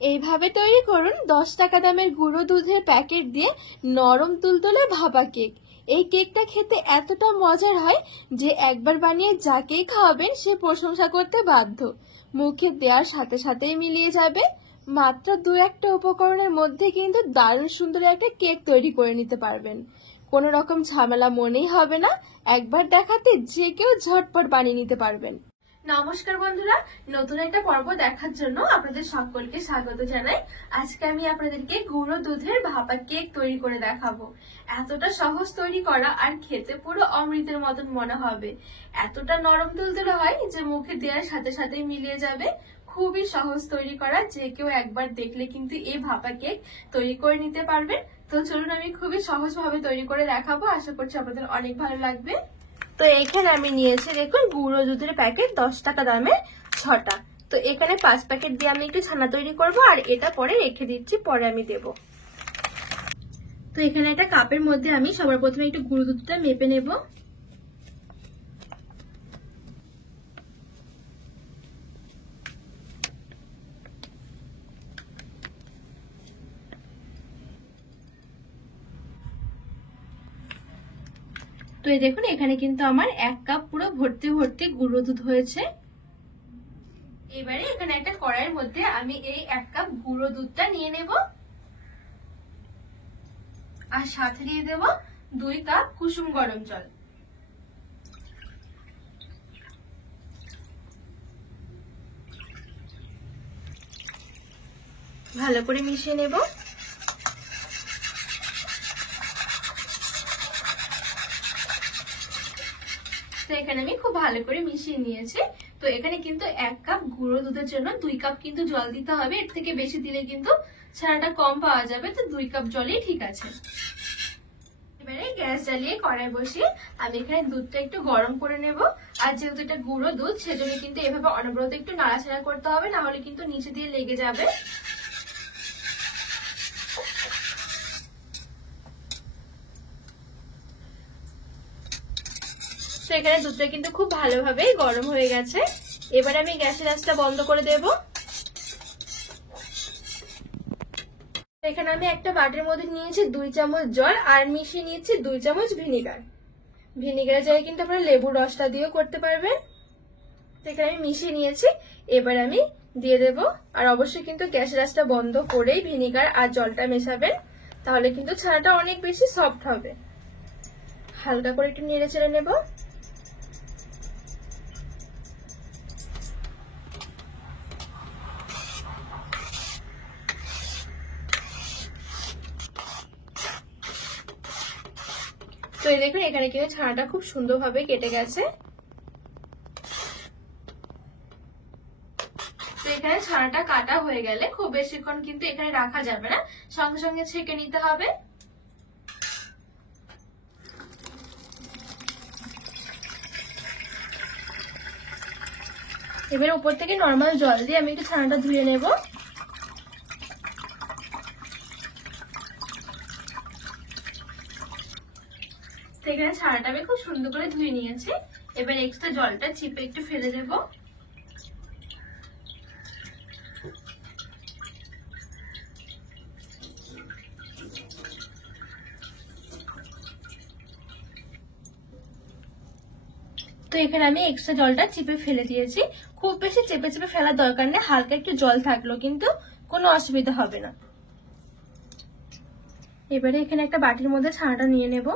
এইভাবে তৈরি করুন 10 টাকা দামের গুঁড়ো দুধের প্যাকেট দিয়ে নরম তুলতুলে ভাপা কেক। এই কেকটা খেতে এতটা মজার হয় যে একবার বানিয়ে যাকেই খাওয়াবেন সে প্রশংসা করতে বাধ্য। মুখে দেওয়ার সাথে সাথেই মিলিয়ে যাবে। মাত্র 2-1টা উপকরণের মধ্যে কিন্তু দারুণ সুন্দর একটা কেক তৈরি করে নিতে পারবেন। কোনো রকম ঝামেলা মনেই হবে না। একবার দেখাতে যে কেউ ঝটপট বানিয়ে নিতে পারবেন। নমস্কার বন্ধুরা, নতুন একটা পর্ব দেখার জন্য আপনাদের সকলকে স্বাগত জানাই। আজকে আমি আপনাদেরকে গুঁড়ো দুধের ভাপা কেক তৈরি করে দেখাবো। এতটা সহজ তৈরি করা আর খেতে পুরো অমৃতের মতন মনে হবে। এতটা নরম তুলতুলে হয় যে মুখে দেওয়ার সাথে সাথে মিলিয়ে যাবে। খুবই সহজ তৈরি করা, যে কেউ একবার দেখলে কিন্তু এই ভাপা কেক তৈরি করে নিতে পারবেন। তো চলুন আমি খুবই সহজভাবে তৈরি করে দেখাবো, আশা করছি আপনাদের অনেক ভালো লাগবে। তো এখানে আমি নিয়েছি দেখুন গুঁড়ো দুধের প্যাকেট 10 টাকা দামে 6টা। তো এখানে 5 প্যাকেট দিয়ে আমি একটু ছানা তৈরি করব, আর এটা পরে রেখে দিচ্ছি, পরে আমি দেব। তো এখানে একটা কাপের মধ্যে আমি সবার প্রথমে একটু গুঁড়ো দুধটা মেপে নেব। তো এই দেখুন এখানে কিন্তু আমার 1 কাপ পুরো ভর্তি ভর্তি গুঁড়ো দুধ হয়েছে। এবারে এখানে একটা কড়াইয়ের মধ্যে আমি এই 1 কাপ গুঁড়ো দুধটা নিয়ে নেব, আর সাথে দিয়ে দেব 2 কাপ কুসুম গরম জল। ভালো করে মিশিয়ে নেব। তো এখানে আমি খুব ভালো করে মিশিয়ে নিয়েছি। তো এখানে কিন্তু 1 কাপ গুঁড়ো দুধের জন্য 2 কাপ কিন্তু জল দিতে হবে। এর থেকে বেশি দিলে কিন্তু ছানাটা কম পাওয়া যাবে, তো 2 কাপ জলই ঠিক আছে। এবারে গ্যাস জ্বালিয়ে কড়াই বসিয়ে আমি এখানে দুধটা একটু গরম করে নেব। আর যেহেতু এটা গুঁড়ো দুধ, সেজন্য কিন্তু এভাবে অনবরত একটু নাড়াচাড়া করতে হবে, না হলে কিন্তু নিচে দিয়ে লেগে যাবে। তো এখানে দুধটা কিন্তু খুব ভালোভাবে গরম হয়ে গেছে। এবার আমি গ্যাসের আঁচটা বন্ধ করে দেব। এখানে আমি একটা বাটির মধ্যে নিয়েছি 2 চামচ জল, আর মিশিয়ে নিয়েছি 2 চামচ ভিনিগার। ভিনিগারের জায়গায় কিন্তু আপনারা লেবুর রসটা দিয়েও করতে পারবেন। তো এখানে আমি মিশিয়ে নিয়েছি, এবার আমি দিয়ে দেব। আর অবশ্যই কিন্তু গ্যাসের আঁচটা বন্ধ করেই ভিনিগার আর জলটা মেশাবেন, তাহলে কিন্তু ছানাটা অনেক বেশি সফট হবে। হালকা করে একটু নেড়ে চেড়ে নেব। তো এই দেখুন এখানে কিন্তু ছানাটা খুব সুন্দরভাবে কেটে গেছে। তো এখানে ছানাটা কাটা হয়ে গেলে খুব বেশিক্ষণ কিন্তু এখানে রাখা যাবে না, সঙ্গে সঙ্গে ছেঁকে নিতে হবে। এবার উপর থেকে নরমাল জল দিয়ে আমি একটু ছানাটা ধুয়ে নেব। এখানে ছানাটা আমি খুব সুন্দর করে ধুয়ে নিয়েছি। এবার এক্সট্রা জলটা চিপে একটু ফেলে দেব। তো এখানে আমি এক্সট্রা জলটা চিপে ফেলে দিয়েছি। খুব বেশি চেপে চেপে ফেলার দরকার নেই, হালকা একটু জল থাকলো কিন্তু কোনো অসুবিধা হবে না। এবারে এখানে একটা বাটির মধ্যে ছানাটা নিয়ে নেব।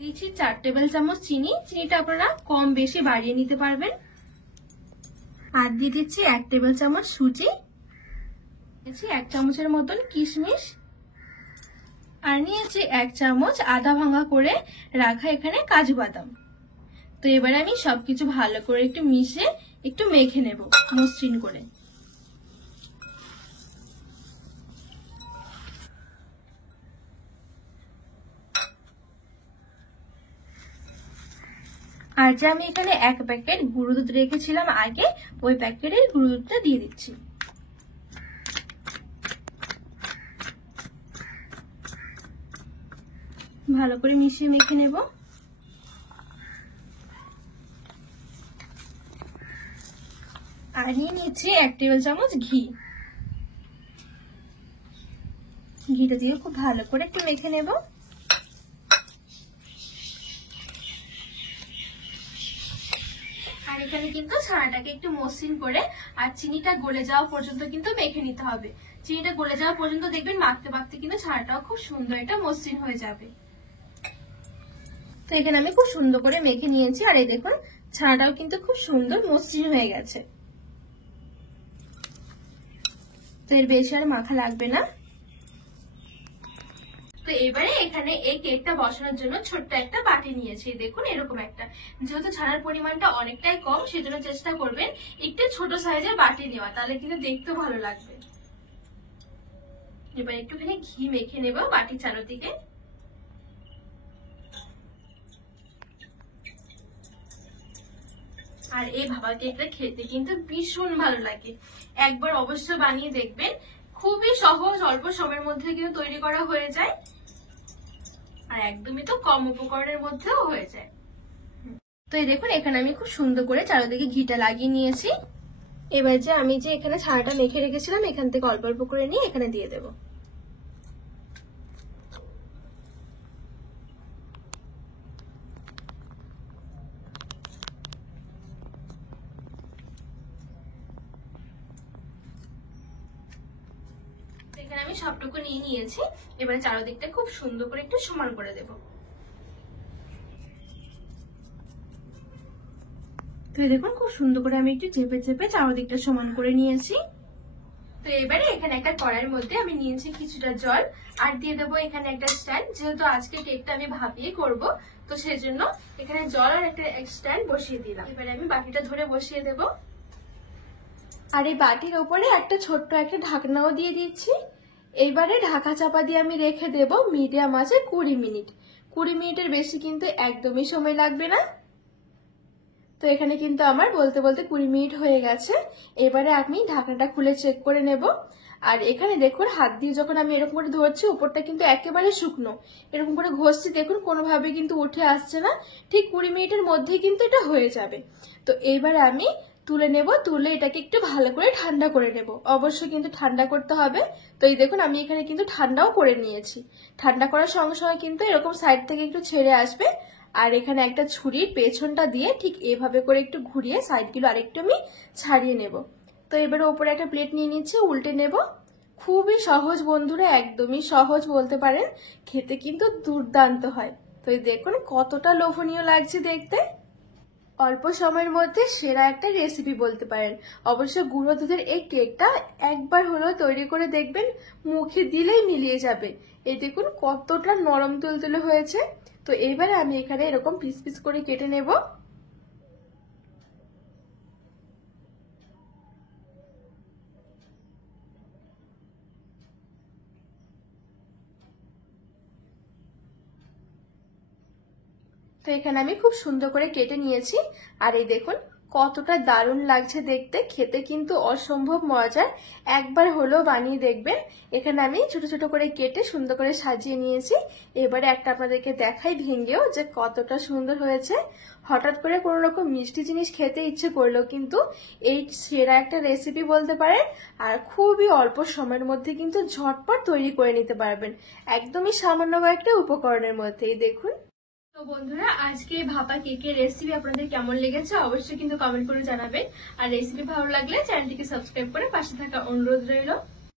দিচ্ছি 4 টেবিল চামচ চিনি। চিনিটা আপনারা কম বেশি বাড়িয়ে নিতে পারবেন। আর দিয়ে দিচ্ছি 1 টেবিল চামচ সুজি, 1 চামচের মতন কিশমিশ, আর নিয়েছি 1 চামচ আদা ভাঙা করে রাখা এখানে কাজু বাদাম। তো এবারে আমি সবকিছু ভালো করে একটু মিশে একটু মেখে নেব মসৃণ করে। আর যে আমি এখানে 1 প্যাকেট গুঁড়ো দুধ রেখেছিলাম আগে, ওই প্যাকেটের গুঁড়ো দুধটা দিয়ে দিচ্ছি। ভালো করে মিশিয়ে মেখে নেব। আর নিয়ে নিচ্ছি 1 টেবিল চামচ ঘি। ঘিটা দিয়ে খুব ভালো করে একটু মেখে নেব। আর এখানে কিন্তু ছানাটাকে একটু মসৃণ করে আর চিনিটা গলে যাওয়া পর্যন্ত কিন্তু মেখে নিতে হবে। চিনিটা গলে যাওয়া পর্যন্ত দেখবেন মাখতে মাখতে কিন্তু ছানাটাও খুব সুন্দর এটা মসৃণ হয়ে যাবে। তো এখানে আমি খুব সুন্দর করে মেখে নিয়েছি। আর এই দেখুন ছানাটাও কিন্তু খুব সুন্দর মসৃণ হয়ে গেছে। তো এর বেশি আর মাখা লাগবে না। তো এবারে এখানে এই কেকটা বসানোর জন্য ছোট্ট একটা বাটি নিয়েছি। দেখুন এরকম একটা, যেহেতু ছানার পরিমাণটা অনেকটাই কম সেজন্য চেষ্টা করবেন একটু ছোট সাইজের বাটি নেওয়া, তাহলে কিন্তু দেখতেও ভালো লাগবে। এবার একটুখানি ঘি মেখে নেব বাটির চারদিকে। আর এই ভাপা কেকটা খেতে কিন্তু ভীষণ ভালো লাগে, একবার অবশ্যই বানিয়ে দেখবেন। খুবই সহজ, অল্প সময়ের মধ্যে কিন্তু তৈরি করা হয়ে যায় আর একদমই তো কম উপকরণের মধ্যেও হয়ে যায়। তো এই দেখুন এখানে আমি খুব সুন্দর করে চারিদিকে ঘিটা লাগিয়ে নিয়েছি। এবার যে আমি যে এখানে ছানাটা মেখে রেখেছিলাম এখান থেকে অল্প অল্প করে নিয়ে এখানে দিয়ে দেব। এখানে আমি সবটুকু নিয়ে নিয়েছি। এবারে চারিদিকটা খুব সুন্দর করে একটু সমান করে দেব। তো দেখুন খুব সুন্দর করে আমি একটু চেপে চেপে চারিদিকটা সমান করে নিয়েছি। তো এবারে এখানে একটা কড়াইয়ের মধ্যে আমি নিয়েছি কিছুটা জল আর দিয়ে দেবো এখানে একটা স্ট্যান্ড। যেহেতু আজকে কেকটা আমি ভাপিয়ে করব তো সেজন্য এখানে জল আর একটা স্ট্যান্ড বসিয়ে দিলাম। এবারে আমি বাটিটা ধরে বসিয়ে দেব। আর এই বাটির উপরে একটা ছোট্ট একটা ঢাকনাও দিয়ে দিচ্ছি। এইবারে ঢাকা চাপা দিয়ে আমি রেখে দেব মিডিয়াম আঁচে 20 মিনিট। 20 মিনিটের বেশি কিন্তু একদমই সময় লাগবে না। তো এখানে কিন্তু আমার বলতে বলতে 20 মিনিট হয়ে গেছে। এবারে আমি ঢাকনাটা খুলে চেক করে নেব। আর এখানে দেখুন হাত দিয়ে যখন আমি এরকম করে ধরছি উপরটা কিন্তু একেবারে শুকনো, এরকম করে ঘষছি দেখুন কোনোভাবে কিন্তু উঠে আসছে না। ঠিক 20 মিনিটের মধ্যেই কিন্তু এটা হয়ে যাবে। তো এইবারে আমি তুলে নেব, তুলে এটাকে একটু ভালো করে ঠান্ডা করে নেব। অবশ্যই কিন্তু ঠান্ডা করতে হবে। তো এই দেখুন আমি এখানে কিন্তু ঠান্ডাও করে নিয়েছি। ঠান্ডা করার সঙ্গে সঙ্গে কিন্তু এরকম সাইড থেকে একটু ছেড়ে আসবে। আর এখানে একটা ছুরির পেছনটা দিয়ে ঠিক এভাবে করে একটু ঘুরিয়ে সাইডগুলো আরেকটু আমি ছাড়িয়ে নেব। তো এবারে ওপরে একটা প্লেট নিয়ে নিচ্ছে, উল্টে নেব। খুবই সহজ বন্ধুরা, একদমই সহজ বলতে পারেন, খেতে কিন্তু দুর্দান্ত হয়। তো এই দেখুন কতটা লোভনীয় লাগছে দেখতে। অল্প সময়ের মধ্যে সেরা একটা রেসিপি বলতে পারেন। অবশ্য গুঁড়ো দুধের এই কেকটা একবার হলেও তৈরি করে দেখবেন, মুখে দিলেই মিলিয়ে যাবে। এই দেখুন কতটা নরম তুলতুলে হয়েছে। তো এবারে আমি এখানে এরকম পিস পিস করে কেটে নেব। তো এখানে আমি খুব সুন্দর করে কেটে নিয়েছি। আর এই দেখুন কতটা দারুণ লাগছে দেখতে, খেতে কিন্তু অসম্ভব মজার, একবার হলেও বানিয়ে দেখবেন। এখানে আমি ছোট ছোট করে কেটে সুন্দর করে সাজিয়ে নিয়েছি। এবারে একটা আপনাদেরকে দেখাই ভেঙেও যে কতটা সুন্দর হয়েছে। হঠাৎ করে কোনো রকম মিষ্টি জিনিস খেতে ইচ্ছে করলো কিন্তু এই সেরা একটা রেসিপি বলতে পারেন। আর খুবই অল্প সময়ের মধ্যে কিন্তু ঝটপট তৈরি করে নিতে পারবেন, একদমই সামান্য কয়েকটা উপকরণের মধ্যেই। দেখুন তো বন্ধুরা আজকে ভাপা কেকের রেসিপি আপনাদের কেমন লেগেছে অবশ্যই কিন্তু কমেন্ট করে জানাবেন। আর রেসিপি ভালো লাগলে চ্যানেলটিকে সাবস্ক্রাইব করে পাশে থাকা অনুরোধ রইল।